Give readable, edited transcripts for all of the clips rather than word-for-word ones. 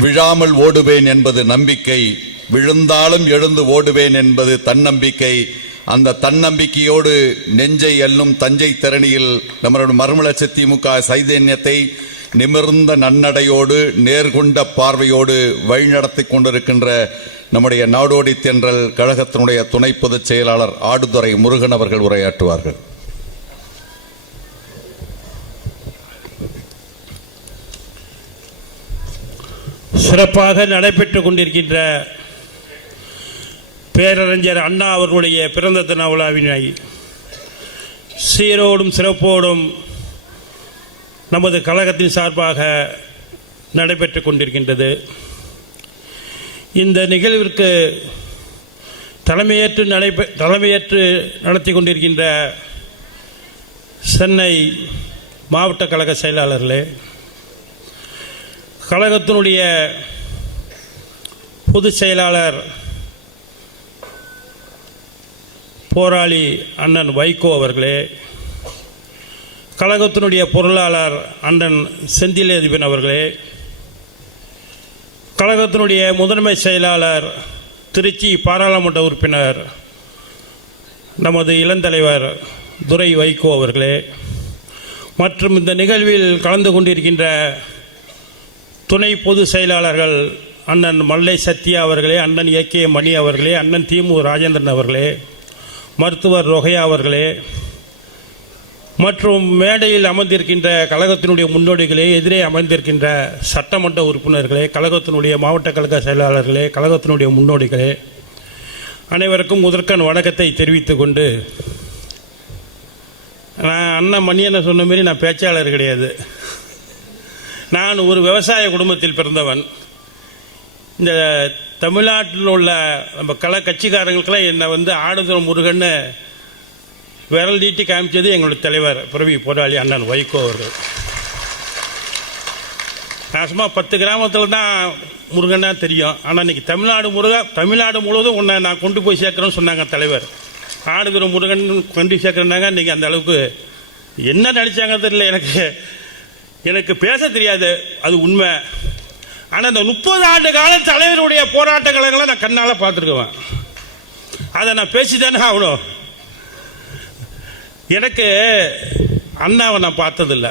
விழாமல் ஓடுவேன் என்பது நம்பிக்கை, விழுந்தாலும் எழுந்து ஓடுவேன் என்பது தன்னம்பிக்கை. அந்த தன்னம்பிக்கையோடு நெஞ்சை எல்லும் தஞ்சை திறனியில் நம்மளுடைய மறுமலர்ச்சி திமுக சைதன்யத்தை நிமிர்ந்த நன்னடையோடு நேர்கொண்ட பார்வையோடு வழிநடத்தி கொண்டிருக்கின்ற நம்முடைய நாடோடி தென்றல் கழகத்தினுடைய துணை பொதுச் செயலாளர் ஆடுதுறை முருகன் அவர்கள் உரையாற்றுவார்கள். சிறப்பாக நடைபெற்றுக் கொண்டிருக்கின்ற பேரறிஞர் அண்ணா அவர்களுடைய பிறந்த தின விழாவினை சீரோடும் சிறப்போடும் நமது கழகத்தின் சார்பாக நடைபெற்றுக் கொண்டிருக்கின்றது. இந்த நிகழ்விற்கு தலைமையேற்று நடத்தி கொண்டிருக்கின்ற சென்னை மாவட்ட கழக செயலாளர்களே, கழகத்தினுடைய பொதுச் செயலாளர் போராளி அண்ணன் வைகோ அவர்களே, கழகத்தினுடைய பொருளாளர் அண்ணன் செந்திலேதிபன் அவர்களே, கழகத்தினுடைய முதன்மை செயலாளர் திருச்சி பாராளுமன்ற உறுப்பினர் நமது இளந்தலைவர் துரை வைகோ அவர்களே, மற்றும் இந்த நிகழ்வில் கலந்து கொண்டிருக்கின்ற துணை பொதுச் செயலாளர்கள் அண்ணன் மல்லை சத்யா அவர்களே, அண்ணன் ஏகே மணி அவர்களே, அண்ணன் திமு ராஜேந்திரன் அவர்களே, மருத்துவர் ரொகையா அவர்களே, மற்றும் மேடையில் அமர்ந்திருக்கின்ற கழகத்தினுடைய முன்னோடிகளே, எதிரே அமர்ந்திருக்கின்ற சட்டமன்ற உறுப்பினர்களே, கழகத்தினுடைய மாவட்ட கழக செயலாளர்களே, கழகத்தினுடைய முன்னோடிகளே, அனைவருக்கும் முதற்கண் வணக்கத்தை தெரிவித்துக் கொண்டு, நான் அண்ணன் மணியனை சொன்ன மாரி நான் பேச்சாளர் கிடையாது. நான் ஒரு விவசாய குடும்பத்தில் பிறந்தவன். இந்த தமிழ்நாட்டில் உள்ள நம்ம கட்சிக்காரங்களுக்கெல்லாம் என்னை ஆடுதுறை முருகன்னு விரல் நீட்டி காமிச்சது எங்களுடைய தலைவர் பிறவி போராளி அண்ணன் வைகோ அவர்கள். நான் சும்மா 10 கிராமத்தில் தான் முருகன்னா தெரியும். ஆனால் இன்றைக்கி தமிழ்நாடு முழுவதும் உன்னை நான் கொண்டு போய் சேர்க்குறேன்னு சொன்னாங்க தலைவர். ஆடுதுறை முருகன் கொண்டு சேர்க்குறேன்னாங்க. இன்றைக்கி அந்த அளவுக்கு என்ன நினச்சாங்க தெரியல. எனக்கு பேச தெரியாது, அது உண்மை. ஆனால் இந்த 30 ஆண்டு காலம் தலைவருடைய போராட்ட கழகங்களை நான் கண்ணால் பார்த்துருக்குவேன். அதை நான் பேசிதானே ஆகணும். எனக்கு அண்ணாவை நான் பார்த்ததில்லை.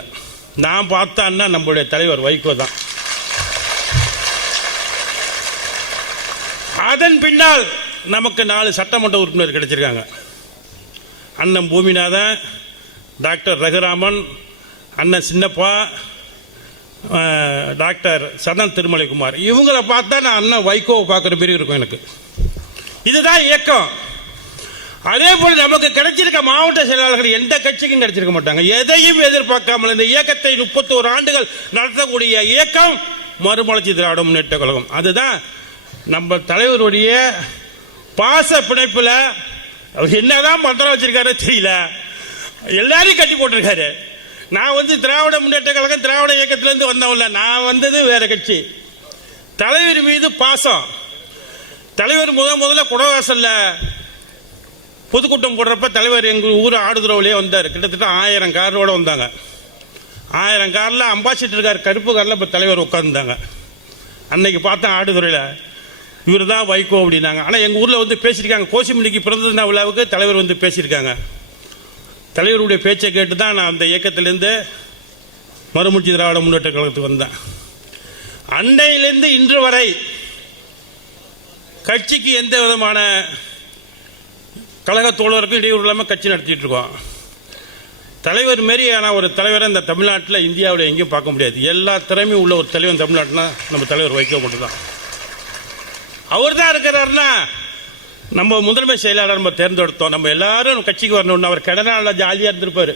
நான் பார்த்த அண்ணா நம்மளுடைய தலைவர் வைகோ தான். அதன் பின்னால் நமக்கு 4 சட்டமன்ற உறுப்பினர் கிடைச்சிருக்காங்க. அண்ணன் பூமிநாதன், டாக்டர் ரகுராமன், அண்ணன் சின்னப்பா, டாக்டர் சதன் திருமலைக்குமார். இவங்களை பார்த்தா நான் அண்ணன் வைகோவை பார்க்குற மாரி இருக்கும் எனக்கு. இதுதான் இயக்கம். அதே போல் நமக்கு கிடைச்சிருக்க மாவட்ட செயலாளர்கள் எந்த கட்சிக்கும் கிடைச்சிருக்க மாட்டாங்க. எதையும் எதிர்பார்க்காமல் இந்த இயக்கத்தை 31 ஆண்டுகள் நடத்தக்கூடிய இயக்கம் மறுமலர்ச்சி திராவிட முன்னேற்ற கழகம். அதுதான் நம்ம தலைவருடைய பாச பிணைப்புல அவர் என்னதான் மந்திரம் வச்சிருக்காரு தெரியல, எல்லாரையும் கட்டி போட்டிருக்காரு. நான் திராவிட முன்னேற்ற கழகம் திராவிட இயக்கத்திலேருந்து வந்தவன்ல. நான் வந்தது வேற கட்சி. தலைவர் மீது பாசம். தலைவர் முதல்ல குடவாசல்ல பொதுக்கூட்டம் போடுறப்ப தலைவர் எங்கள் ஊர் ஆடுதுறையிலே வந்தார். கிட்டத்தட்ட 1000 காரோட வந்தாங்க. 1000 காரில் அம்பாசிடர் கார், கருப்பு காரில் இப்போ தலைவர் உட்காந்துருந்தாங்க. அன்னைக்கு பார்த்தேன் ஆடுதுறையில். இவர் தான் வைகோ அப்படின்னாங்க. ஆனால் எங்கள் ஊரில் பேசியிருக்காங்க. கோசிமணிக்கு பிறந்த தின விழாவுக்கு தலைவர் பேசியிருக்காங்க. தலைவருடைய பேச்சை கேட்டு தான் நான் அந்த இயக்கத்திலேருந்து மறுமலர்ச்சி திராவிட முன்னேற்ற கழகத்துக்கு வந்தேன். அன்னையிலேருந்து இன்று வரை கட்சிக்கு எந்த விதமான கழக தோழருக்கும் இடையூறு இல்லாமல் கட்சி நடத்திட்டு இருக்கோம். தலைவர் மாரியான ஒரு தலைவரை இந்த தமிழ்நாட்டில் இந்தியாவில் எங்கேயும் பார்க்க முடியாது. எல்லா திறமையும் உள்ள ஒரு தலைவர் தமிழ்நாட்டில் நம்ம தலைவர் வைகோ மட்டும் தான். அவர் தான் இருக்கிறாருன்னா நம்ம முதன்மை செயலாளர் நம்ம தேர்ந்தெடுத்தோம். நம்ம எல்லாரும் கட்சிக்கு வரணும்னு அவர் கடனால ஜாலியாக இருந்திருப்பார்,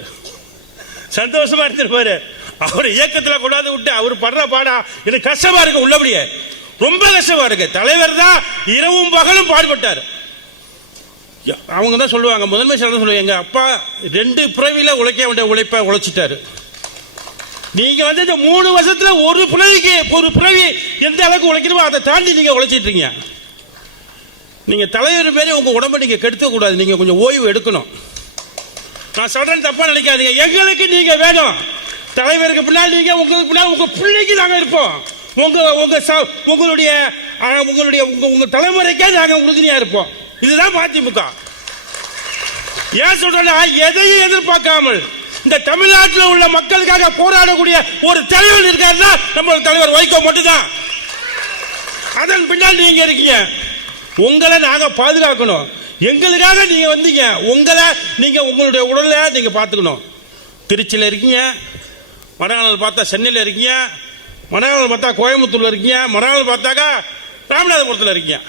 சந்தோஷமா இருந்திருப்பாரு. அவர் இயக்கத்தில் கொண்டாந்து விட்டு அவர் படுற பாடா எனக்கு கஷ்டமா இருக்கு. உள்ளபடியே ரொம்ப கஷ்டமா இருக்கு. தலைவர் தான் இரவும் பகலும் பாடுபட்டார். அவங்க தான் சொல்லுவாங்க, முதன்மை செயலாளர் சொல்லுவாங்க, எங்க அப்பா 2 பிறவியில உழைக்க வேண்டிய உழைப்பை உழைச்சிட்டாரு. நீங்க இந்த 3 வருஷத்துல ஒரு பிறவி எந்த அளவுக்கு உழைக்கணுமோ அதை தாண்டி நீங்க உழைச்சிட்டு இருக்கீங்க. நீங்க தலைவர் பேரே உங்க உடம்பை நீங்க கெடுக்க கூடாது. நீங்க கொஞ்சம் ஓய்வு எடுக்கணும். நான் சொல்றேன், தப்பா நினைக்காதீங்க. எங்களுக்கு நீங்க வேணும். தலைவருக்கு பின்னால் நீங்க, உங்களுக்கு பின்னால் உங்க பிள்ளைக்கு நாங்க இருப்போம். உங்களுடைய உங்க தலைமுறைக்கே நாங்க உறுதுணையா இருப்போம். இதுதான் மதிமுக. ஏன் சொல்றேன்னா, எதையும் எதிர்பார்க்காமல் இந்த தமிழ்நாட்டில் உள்ள மக்களுக்காக போராடக்கூடிய ஒரு தலைவர் இருக்காருன்னா நம்மளோட தலைவர் வைகோ மட்டும்தான். அதன் பின்னால் நீங்க இருக்கீங்க. உங்களை நாங்க பாதுகாக்கணும். எங்களுக்காக நீங்க வந்தீங்க. நீங்க உங்களுடைய உடலை நீங்க பார்த்துக்கணும். திருச்சியில் இருக்கீங்க, மறுநாள் பார்த்தா சென்னையில் இருக்கீங்க, மறுநாள் பார்த்தா கோயம்புத்தூர்ல இருக்கீங்க, மறுநாள் பார்த்தாக்கா ராமநாதபுரத்தில் இருக்கீங்க.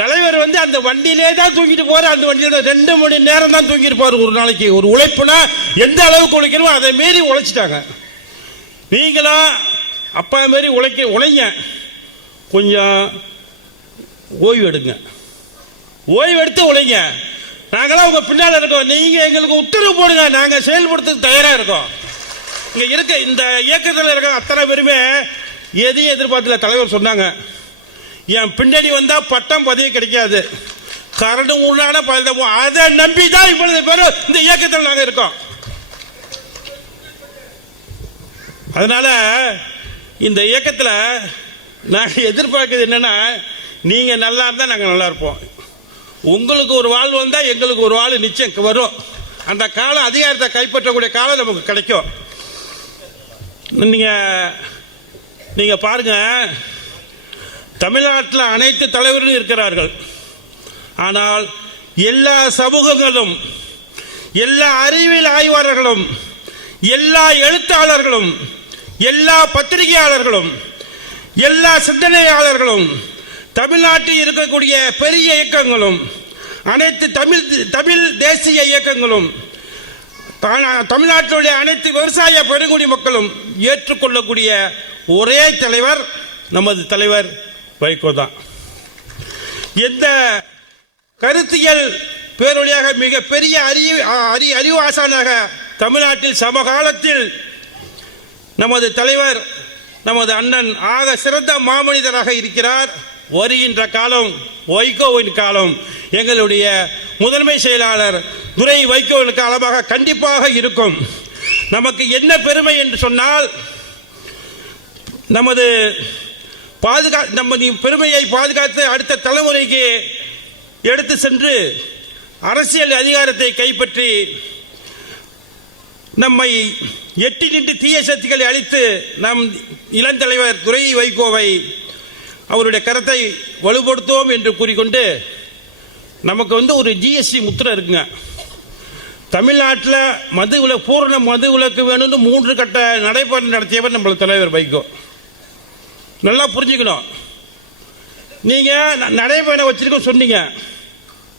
தலைவர் அந்த வண்டியிலே தான் தூங்கிட்டு போற. அந்த வண்டியில 2 மணி நேரம் தான் தூங்கிட்டு போற ஒரு நாளைக்கு. ஒரு உழைப்புனா எந்த அளவுக்கு உழைக்கணுமோ அதை மீறி உழைச்சிட்டாங்க. நீங்களும் அப்பா மாரி உழைங்க. கொஞ்சம் ஓய்வு எடுங்க. ஓய்வு எடுத்து உழைங்க. நாங்களாம் உங்க பின்னால் இருக்கோம். நீங்க எங்களுக்கு உத்தரவு போடுங்க, நாங்க செயல்படுத்த தயாரா இருக்கோம். இங்க இருக்க இந்த இயக்கத்தில் இருக்க அத்தனை பேருமே எதையும் எதிர்பார்த்துல. தலைவர் சொன்னாங்க, என் பின்னாடி வந்தா பட்டம் பதவி கிடைக்காது, கரடு உள்ளான அதை நம்பிதான் இவ்வளவு பேரும் இந்த இயக்கத்தில் நாங்க இருக்கோம். அதனால இந்த இயக்கத்தில் நாங்க எதிர்பார்க்கிறது என்னன்னா, நீங்க நல்லா இருந்தா நாங்க நல்லா இருப்போம். உங்களுக்கு ஒரு வாழ்வு வந்தா எங்களுக்கு ஒரு வாழ்வு நிச்சயம் வரும். அந்த காலம், அதிகாரத்தை கைப்பற்றக்கூடிய காலம் நமக்கு கிடைக்கும். நீங்க பாருங்க, தமிழ்நாட்டில் அனைத்து தலைவர்களும் இருக்கிறார்கள். ஆனால் எல்லா சமூகங்களும், எல்லா அறிவியல் ஆய்வாளர்களும், எல்லா எழுத்தாளர்களும், எல்லா பத்திரிகையாளர்களும், எல்லா சிந்தனையாளர்களும், தமிழ்நாட்டில் இருக்கக்கூடிய பெரிய இயக்கங்களும், அனைத்து தமிழ் தேசிய இயக்கங்களும், தமிழ்நாட்டிலுடைய அனைத்து விவசாய பெருங்குடி மக்களும் ஏற்றுக்கொள்ளக்கூடிய ஒரே தலைவர் நமது தலைவர் வைகோ தான். எந்த கருத்தியல் பேரொழியாக மிகப்பெரிய அறிவாசானாக தமிழ்நாட்டில் சமகாலத்தில் நமது தலைவர், நமது அண்ணன் ஆக சிறந்த மாமனிதராக இருக்கிறார். வருகின்ற காலம் வைகோவின் காலம். எங்களுடைய முதன்மை செயலாளர் துரை வைகோவின் காலமாக கண்டிப்பாக இருக்கும். நமக்கு என்ன பெருமை என்று சொன்னால், நமது பெருமையை பாதுகாத்து அடுத்த தலைமுறைக்கு எடுத்து சென்று அரசியல் அதிகாரத்தை கைப்பற்றி நம்மை எட்டி நின்று தீய சக்திகளை அழித்து நம் இளந்தலைவர் துரை வைகோவை அவருடைய கருத்தை வலுப்படுத்துவோம் என்று கூறிக்கொண்டு, நமக்கு ஒரு ஜிஎஸ்டி முத்திரை இருக்குங்க. தமிழ்நாட்டில் பூரண மது விலக்கு வேணும்னு 3 கட்ட நடைபெற நடத்தியவர் நம்மளோட தலைவர் வைகோ. நல்லா புரிஞ்சுக்கணும். நீங்க நடைபயணம் வச்சிருக்க சொன்னீங்க,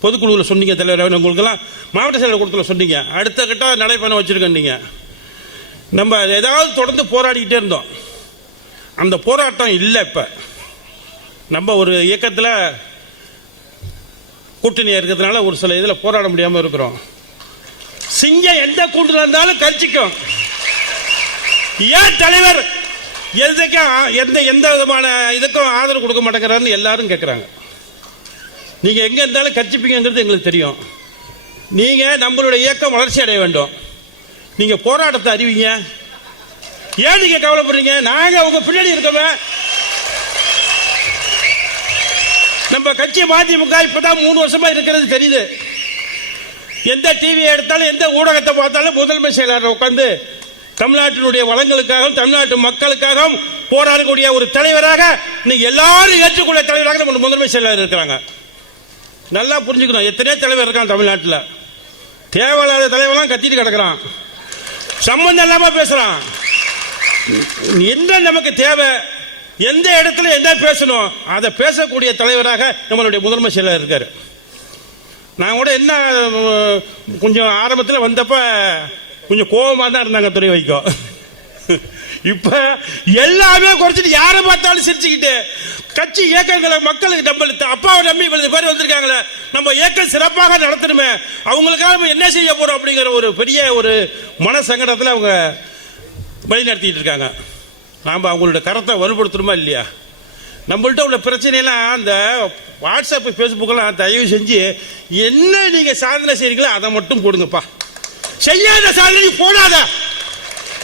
பொதுக்குழுவில் சொன்னீங்க, தலைவர் உங்களுக்கெல்லாம் மாவட்ட செயலர் கூட்டத்தில் சொன்னீங்க, அடுத்த கட்ட நடைபயணம் வச்சிருக்கோம். நீங்க நம்ம ஏதாவது தொடர்ந்து போராடிக்கிட்டே இருந்தோம். அந்த போராட்டம் இல்லை. இப்ப நம்ம ஒரு இயக்கத்தில் கூட்டணி இருக்கிறதுனால ஒரு சில இதில் போராட முடியாமல் இருக்கிறோம். சிங்கம் எந்த கூட்டத்தில் இருந்தாலும் கட்சிக்கும். ஏன் தலைவர் எந்த விதமான இதுக்கும் ஆதரவு கொடுக்க மாட்டேங்கிறாருன்னு எல்லாரும் கேட்குறாங்க. நீங்க எங்க இருந்தாலும் கட்சிப்பீங்கிறது எங்களுக்கு தெரியும். நீங்க நம்மளுடைய இயக்கம் வளர்ச்சி அடைய வேண்டும். நீங்க போராட்டத்தை அறிவிங்க. ஏன் நீங்க கவலைப்படுறீங்க? நாங்க உங்க பின்னாடி இருக்கோமே. நம்ம கட்சி மதிமுக இப்பதான் 3 வருஷமா இருக்கிறது தெரியுது. எந்த டிவியை எடுத்தாலும், எந்த ஊடகத்தை பார்த்தாலும் முதன்மை செயலாளர் உட்கார்ந்து தமிழ்நாட்டினுடைய வளங்களுக்காகவும் தமிழ்நாட்டு மக்களுக்காகவும் போராடக்கூடிய ஒரு தலைவராக நீங்க எல்லாரும் ஏற்றுக்கொள்ள தலைவராக நம்ம முதன்மை செயலாளர் இருக்கிறாங்க. நல்லா புரிஞ்சுக்கணும். எத்தனையோ தலைவர் இருக்கான் தமிழ்நாட்டில். தேவையில்லாத தலைவர்லாம் கத்திட்டு கிடக்கிறான், சம்பந்தம் இல்லாம பேசுறான். என்ன நமக்கு தேவை, எந்த இடத்துல என்ன பேசணும் அதை பேசக்கூடிய தலைவராக நம்மளுடைய முதன்மை செயலாளர் இருக்காரு. நான் கூட என்ன கொஞ்சம் ஆரம்பத்தில் வந்தப்ப கொஞ்சம் கோபமாக தான் இருந்தாங்க துரை வைகோ. இப்ப எல்லாமே குறைச்சிட்டு யாரை பார்த்தாலும் சிரிச்சுக்கிட்டு கட்சி இயக்கங்களை மக்களுக்கு நம்ம அப்பாவை நம்பி இவ்வளவு பேர் வந்திருக்காங்களே, நம்ம இயக்கம் சிறப்பாக நடத்தணுமே, அவங்களுக்காக நம்ம என்ன செய்ய போறோம் அப்படிங்கிற ஒரு பெரிய ஒரு மன சங்கடத்தில் அவங்க வழி நடத்திட்டு இருக்காங்க. நாம் அவங்களோட கருத்தை வலுப்படுத்தணுமா இல்லையா? நம்மள்ட்ட உள்ள பிரச்சனையெல்லாம் அந்த வாட்ஸ்அப் ஃபேஸ்புக்கெல்லாம் தயவு செஞ்சு என்ன நீங்க சாதனை செய்றீங்களோ அதை மட்டும் போடுங்கப்பா. செய்யாத சாதனை போடாத.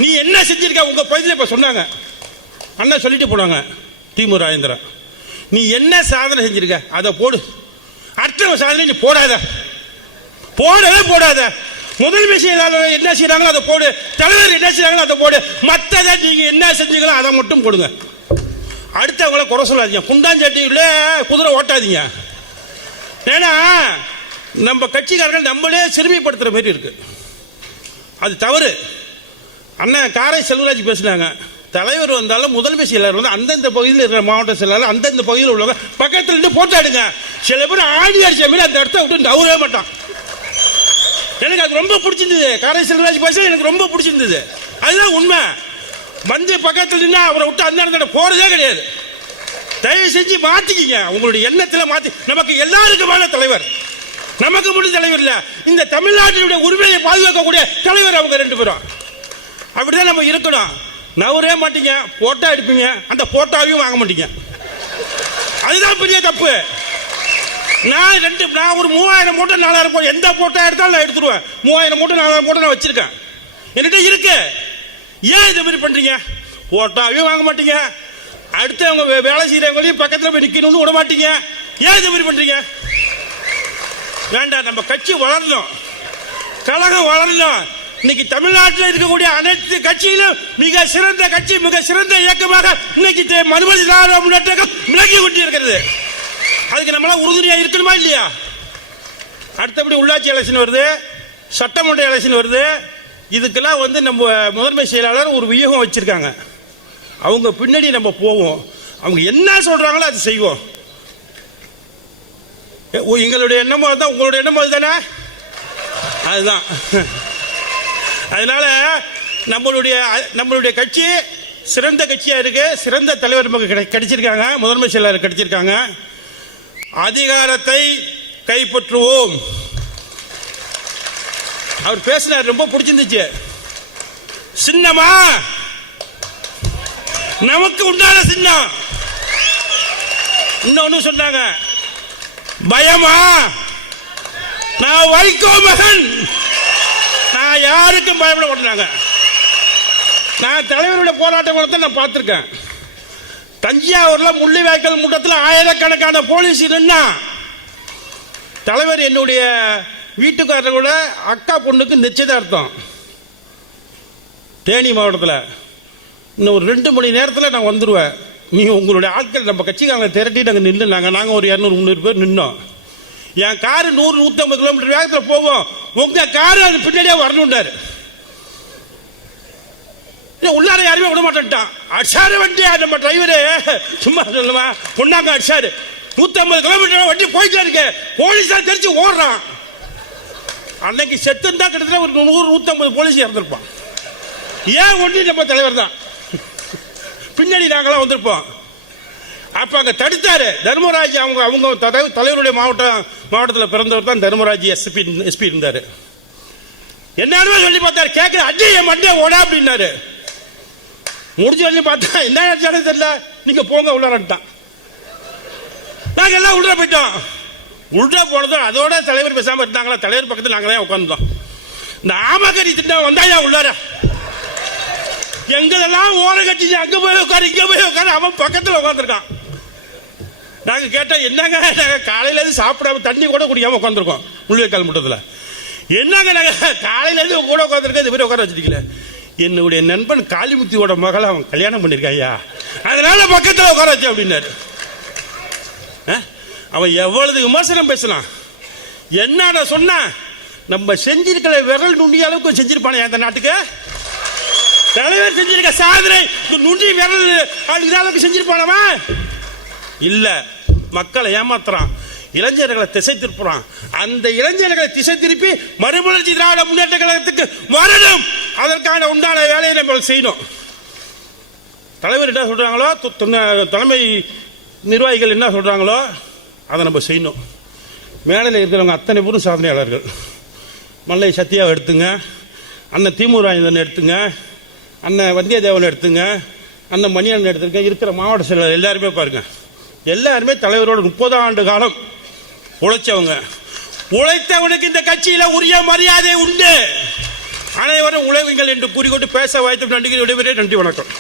நீ என்ன செஞ்சிருக்க உங்க பகுதியில் இப்ப சொன்னாங்க, அண்ணா சொல்லிட்டு போனாங்க திமு ராஜேந்திரன், நீ என்ன சாதனை செஞ்சிருக்க அதை போடு, அடுத்த சாதனை நீ போடாத, போடவே போடாத. முதன்மை செயலாளர் என்ன செய்யறாங்களோ அதை போடு, தலைவர் என்ன செய்யறாங்களோ அதை போடு, மற்றதை நீங்க என்ன செஞ்சீங்களோ அதை மட்டும் போடுங்க. அடுத்தவங்கள குறை சொல்லாதீங்க, குண்டாஞ்சட்டியில குதிரை ஓட்டாதீங்க. ஏன்னா நம்ம கட்சிக்காரர்கள் நம்மளே சிறுமிப்படுத்துற மாதிரி இருக்கு, அது தவறு. அண்ணன் காரை செல்வராஜ் பேசினாங்க, தலைவர் வந்தாலும் முதன்மை செயலாளர் வந்து அந்தந்த பகுதியில் இருக்கிற மாவட்ட செயலாளர் அந்தந்த பகுதியில் உள்ளவங்க பக்கத்தில் இருந்து போட்டாடுங்க. சில பேர் ஆடி அடிச்ச மாதிரி அந்த இடத்த விட்டு நவரவே மாட்டான். எனக்கு அது ரொம்ப பிடிச்சிருந்தது, காரை செல்வராஜ் பேச எனக்கு ரொம்ப பிடிச்சிருந்தது. அதுதான் உண்மை. வந்து பக்கத்தில் நின்னா அவரை விட்டு அந்த இடத்துல போறதே கிடையாது. தயவு செஞ்சு மாத்திக்கிங்க, உங்களுடைய எண்ணத்தில் மாத்தி. நமக்கு எல்லாருக்குமான தலைவர், நமக்கு மட்டும் தலைவர் இல்ல, இந்த தமிழ்நாட்டினுடைய உரிமையை பாதுகாக்கக்கூடிய தலைவர் அவங்க 2 பேரும். அப்படிதான் நம்ம இருக்கணும். நவரே மாட்டீங்க, போட்டோ எடுப்பீங்க, அந்த போட்டோவையும் வாங்க மாட்டீங்க. அதுதான் பெரிய தப்பு. நான் ஒரு 3000 மூட்டை 4000 மூட்டை எந்த போட்டோ எடுத்தாலும் நான் எடுத்துருவேன். 3000 மூட்டை 4000 மூட்டை நான் வச்சிருக்கேன், என்கிட்ட இருக்கு. ஏன் இது மாதிரி பண்றீங்க? போட்டோவையும் வாங்க மாட்டீங்க, அடுத்து அவங்க வேலை செய்யறவங்களையும் பக்கத்தில் போய் நிக்கணும்னு விட மாட்டீங்க. ஏன் இது மாதிரி பண்றீங்க? வேண்டாம், நம்ம கட்சி வளரணும், கழகம் வளரணும். இன்னைக்கு தமிழ்நாட்டில் இருக்கக்கூடிய அனைத்து கட்சியிலும் மிக சிறந்த கட்சி, மிக சிறந்த இயக்கமாக இன்னைக்கு மறுமலர்ச்சி திராவிட முன்னேற்ற கழகம் விலகி கொண்டிருக்கிறது. அதுக்கு நம்மளாம் உறுதுணையா இருக்கணுமா இல்லையா? அடுத்தபடி உள்ளாட்சி எலெக்ஷன் வருது, சட்டமன்ற எலெக்ஷன் வருது. இதுக்கெல்லாம் வந்து நம்ம முதன்மை செயலாளர் ஒரு வியூகம் வச்சிருக்காங்க. அவங்க பின்னாடி நம்ம போவோம், அவங்க என்ன சொல்றாங்களோ அது செய்வோம். எங்களுடைய எண்ணமும் அதுதான், உங்களுடைய எண்ணமும் அதுதானே, அதுதான். அதனால நம்மளுடைய கட்சி சிறந்த கட்சியா இருக்கு, சிறந்த தலைவர் நமக்கு கிடைச்சிருக்காங்க, முதன்மை செயலாளர் கிடைச்சிருக்காங்க. அதிகாரத்தை கைப்பற்றுவோம். அவர் பேசினார், ரொம்ப பிடிச்சிருந்துச்சு. சின்னமா நமக்கு உண்டான சின்னம். இன்னொன்னு சொன்னாங்க, பயமா, நான் வைகோ மகன், நான் யாருக்கும் பயப்பட மாட்டேனாங்க. நான் தலைவருடைய போராட்டம் நான் பார்த்திருக்கேன். தஞ்சாவூர்ல முள்ளிவாய்க்கால் முட்டத்தில் ஆயிரக்கணக்கான போலீஸ் நின்னா, தலைவர் என்னுடைய வீட்டுக்காரரோட அக்கா பொண்ணுக்கு நிச்சயதார்த்தம் தேனி மாவட்டத்தில். இன்னும் ஒரு 2 மணி நேரத்தில் நான் வந்துடுவேன், நீங்கள் உங்களுடைய ஆட்கள் நம்ம கட்சிக்காரங்க திரட்டிட்டு அங்கே நின்றுனாங்க. நாங்கள் ஒரு 200-300 பேர் நின்னோம். என் காரு 100-150 கிலோமீட்டர் வேகத்தில் போவோம், உங்க காரு அது பின்னாடியே வரணும்டாரு. உள்ளார யாருமே விட மாட்டேன்ட்டான். அடிச்சாரு வண்டி, நம்ம டிரைவரு சும்மா சொல்லுவா பொண்ணாங்க அடிச்சாரு. 150 கிலோமீட்டர் வண்டி போயிட்டே இருக்கு, போலீஸா தெரிச்சு ஓடுறான். அன்னைக்கு செத்து இருந்தா கிட்டத்தட்ட ஒரு 100-150 போலீஸ் இறந்திருப்பான். ஏன் ஒண்டி நம்ம தலைவர் தான், பின்னாடி நாங்களாம் வந்திருப்போம். அப்ப அங்க தடுத்தாரு தர்மராஜ். அவங்க தலைவருடைய மாவட்டத்தில் பிறந்தவர் தான் தர்மராஜ். எஸ்பி இருந்தாரு. என்னன்னு சொல்லி பார்த்தாரு, கேட்க அடி என் மண்டே ஓடா அப்படின்னாரு. முடிஞ்சு வந்து பார்த்தா என்ன ஆச்சாலும் தெரியல, நீங்க போங்க உள்ளாரட்டான். நாங்க எல்லாம் உள்ள போயிட்டோம். உள்ள போனதும் அதோட தலைவர் பேசாம இருந்தாங்களா, தலைவர் பக்கத்தில் நாங்க தான் உட்கார்ந்தோம். இந்த ஆமகரி திட்டம் வந்தாயா உள்ளார, எங்களெல்லாம் ஓர கட்டி அங்க போய் உட்காரு இங்க போய் உட்காரு, அவன் பக்கத்தில் உட்காந்துருக்கான். நாங்க கேட்டா என்னங்க, நாங்க காலையில இருந்து சாப்பிடாம தண்ணி கூட குடிக்காம உட்காந்துருக்கோம் முள்ளிவாய்க்கால் முட்டத்துல. என்னங்க நாங்க காலையில இருந்து கூட உட்காந்துருக்க, இது மாதிரி உட்கார வச்சிருக்கீங்க. என்னுடைய நண்பன் காளிமுத்தியோட மகளை அவன் கல்யாணம் பண்ணிருக்காயா, அதனால பக்கத்தில் உட்கார வச்சு அப்படின்னாரு. அவன் எவ்வளவு விமர்சனம் பேசலாம். என்னடா சொன்னா, நம்ம செஞ்சிருக்கிற விரல் நுண்ணிய அளவுக்கு செஞ்சிருப்பானே அந்த நாட்டுக்கு தலைவர். செஞ்சிருக்க சாதனை நுண்டி விரல் அளவுக்கு செஞ்சிருப்பானவா இல்ல. மக்களை ஏமாத்துறான், இளைஞர்களை திசை திருப்புறான். அந்த இளைஞர்களை திசை திருப்பி மறுமலர்ச்சி திராவிட முன்னேற்ற கழகத்துக்கு வரணும். அதற்கான உண்டான வேலையை நம்ம செய்யணும். தலைவர் என்ன சொல்றாங்களோ, தலைமை நிர்வாகிகள் என்ன சொல்றாங்களோ அதை நம்ம செய்யணும். மேடையில் இருக்கிறவங்க அத்தனை பேரும் சாதனையாளர்கள். மல்லை சத்யாவை எடுத்துங்க, அண்ணன் திமு ராஜேந்திரன் எடுத்துங்க, அண்ணன் வந்தியத்தேவன் எடுத்துங்க, அண்ணன் மணியன் எடுத்துங்க, இருக்கிற மாவட்ட செயலர் எல்லாருமே பாருங்க. எல்லாருமே தலைவரோட 30 ஆண்டு காலம் உழைச்சவங்க. உழைத்தவனுக்கு இந்த கட்சியில உரிய மரியாதை உண்டு. அனைவரும் உழைவுங்கள் என்று கூறிக்கொண்டு பேச வாய்ப்பு நன்றி. விடைபெறேன். நன்றி, வணக்கம்.